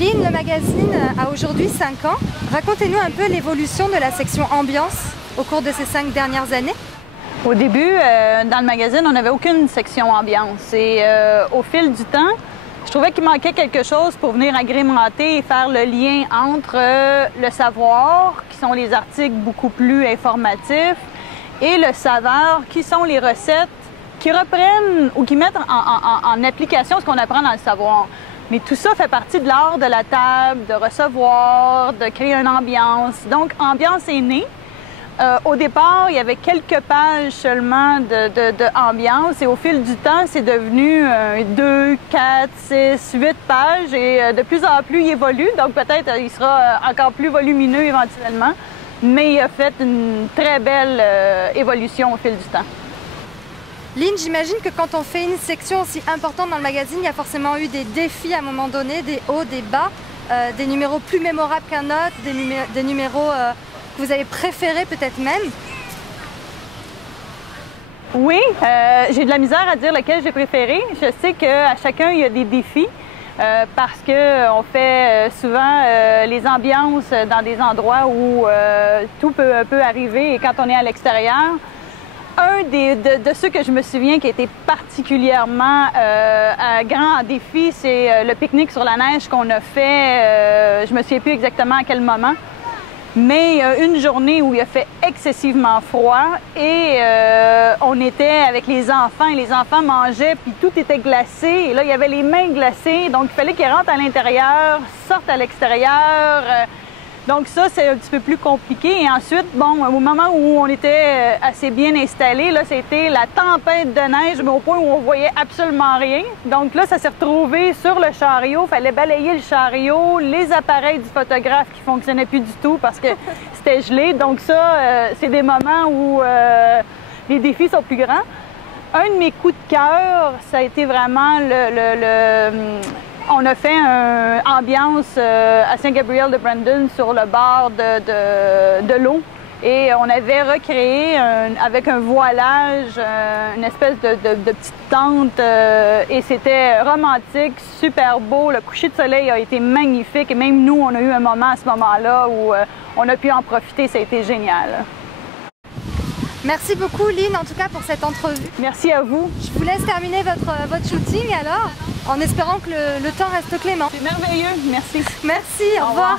Lynn, le magazine a aujourd'hui 5 ans. Racontez-nous un peu l'évolution de la section ambiance au cours de ces 5 dernières années. Au début, dans le magazine, on n'avait aucune section ambiance. Et au fil du temps, je trouvais qu'il manquait quelque chose pour venir agrémenter et faire le lien entre le savoir, qui sont les articles beaucoup plus informatifs, et le saveur, qui sont les recettes qui reprennent ou qui mettent en application ce qu'on apprend dans le savoir. Mais tout ça fait partie de l'art de la table, de recevoir, de créer une ambiance. Donc, Ambiance est née. Au départ, il y avait quelques pages seulement de ambiance et au fil du temps, c'est devenu 2, 4, 6, 8 pages et de plus en plus, il évolue. Donc, peut-être il sera encore plus volumineux éventuellement. Mais il a fait une très belle évolution au fil du temps. Lynn, j'imagine que quand on fait une section aussi importante dans le magazine, il y a forcément eu des défis à un moment donné, des hauts, des bas, des numéros plus mémorables qu'un autre, des numéros que vous avez préférés peut-être même. Oui, j'ai de la misère à dire lequel j'ai préféré. Je sais qu'à chacun, il y a des défis parce qu'on fait souvent les ambiances dans des endroits où tout peut arriver et quand on est à l'extérieur. Un de ceux que je me souviens qui a été particulièrement grand défi, c'est le pique-nique sur la neige qu'on a fait, je me souviens plus exactement à quel moment, mais une journée où il a fait excessivement froid et on était avec les enfants et les enfants mangeaient puis tout était glacé et là il y avait les mains glacées, donc il fallait qu'ils rentrent à l'intérieur, sortent à l'extérieur. Donc ça, c'est un petit peu plus compliqué. Et ensuite, bon, au moment où on était assez bien installé, là, c'était la tempête de neige, mais au point où on voyait absolument rien. Donc là, ça s'est retrouvé sur le chariot. Il fallait balayer le chariot, les appareils du photographe qui ne fonctionnaient plus du tout parce que c'était gelé. Donc ça, c'est des moments où les défis sont plus grands. Un de mes coups de cœur, ça a été vraiment on a fait une ambiance à Saint-Gabriel-de-Brandon sur le bord de l'eau et on avait recréé avec un voilage, une espèce de petite tente et c'était romantique, super beau. Le coucher de soleil a été magnifique et même nous, on a eu un moment à ce moment-là où on a pu en profiter, ça a été génial. Merci beaucoup Lynn en tout cas pour cette entrevue. Merci à vous. Je vous laisse terminer votre shooting alors, en espérant que le temps reste clément. C'est merveilleux, merci. Merci, au revoir.